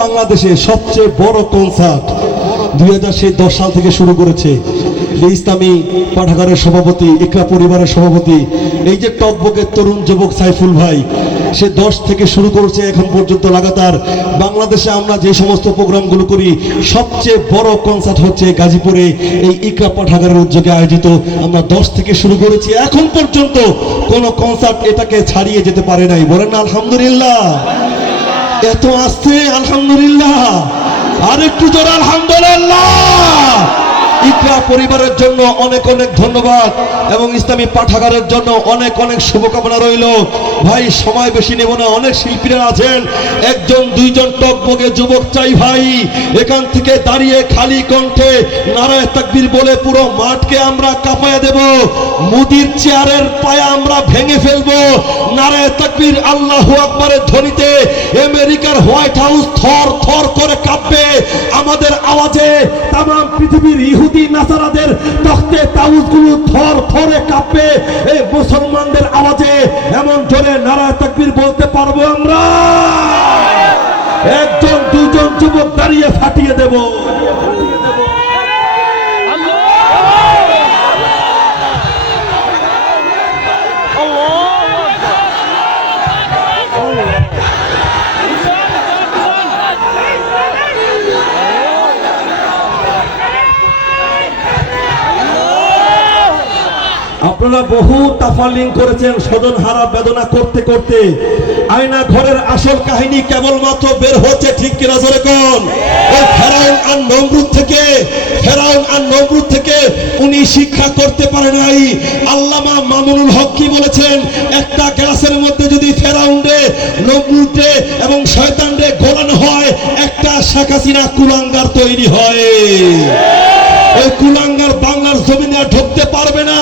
বাংলাদেশে সবচেয়ে বড় কনসার্ট 2010 সাল থেকে শুরু করেছে ইসলামী পাঠাগারের সভাপতি, ইকরা পরিবারের সভাপতি, এই যে টকবকের তরুণ যুবক সাইফুল ভাই, সে 10 থেকে শুরু করেছে এখন পর্যন্ত লাগাতার। বাংলাদেশে আমরা যে সমস্ত প্রোগ্রামগুলো করি সবচেয়ে বড় কনসার্ট হচ্ছে গাজীপুরে এই ইকরা পাঠাগারের উদ্যোগে আয়োজিত। আমরা 10 থেকে শুরু করেছি, এখন পর্যন্ত কোন কনসার্ট এটাকে ছাড়িয়ে যেতে পারে নাই। বলেন না আলহামদুলিল্লাহ। এত আসছে আলহামদুলিল্লাহ, আর একটু জোরে আলহামদুলিল্লাহ। ইকরা পরিবারের জন্য অনেক অনেক ধন্যবাদ এবং ইসলামী পাঠাগারের জন্য অনেক অনেক শুভকামনা রইল। ভাই সময় বেশি নেব না, অনেক শিল্পীরা আছেন, একজন দুইজন টকবকে যুবক চাই ভাই। এখান থেকে দাঁড়িয়ে খালি কণ্ঠে নারায়ে তাকবীর বলে পুরো মাঠকে আমরা কাঁপায় দেব, মুদির চেয়ারের পায়া আমরা ভেঙে ফেলবো। নারায়ে তাকবীর আল্লাহু আকবারের ধ্বনিতে আমেরিকার হোয়াইট হাউস থর থর করে কাঁপবে। আমাদের আওয়াজে তাম পৃথিবীর ইহুদি নাসারাদের তখতে তাউজগুলো থর থরে কাঁপবে। এই মুসলমানদের আওয়াজে এমন জোরে নারায়ে তাকবীর বলতে পারবো আমরা, একজন দুজন যুবক দাঁড়িয়ে ফাটিয়ে দেব। আপনারা বহু তাফালিং করেছেন, স্বজন হারা বেদনা করতে করতে। আয়না ঘরের আসল কাহিনী কেবলমাত্র বের হচ্ছে, ঠিক কিনা জোরে কোন? ওই ফেরাউন আর নমরুদ থেকে উনি শিক্ষা করতে পারে নাই। আল্লামা মামুনুল হক কি বলেছেন? একটা গ্লাসের মধ্যে যদি ফেরাউন রে, নমরুদ রে এবং শয়তান রে গোলানো হয়, একটা শেখ হাসিনা কুলাঙ্গার তৈরি হয়। ওই কুলাঙ্গার বাংলার জমিনে ঢুকতে পারবে না,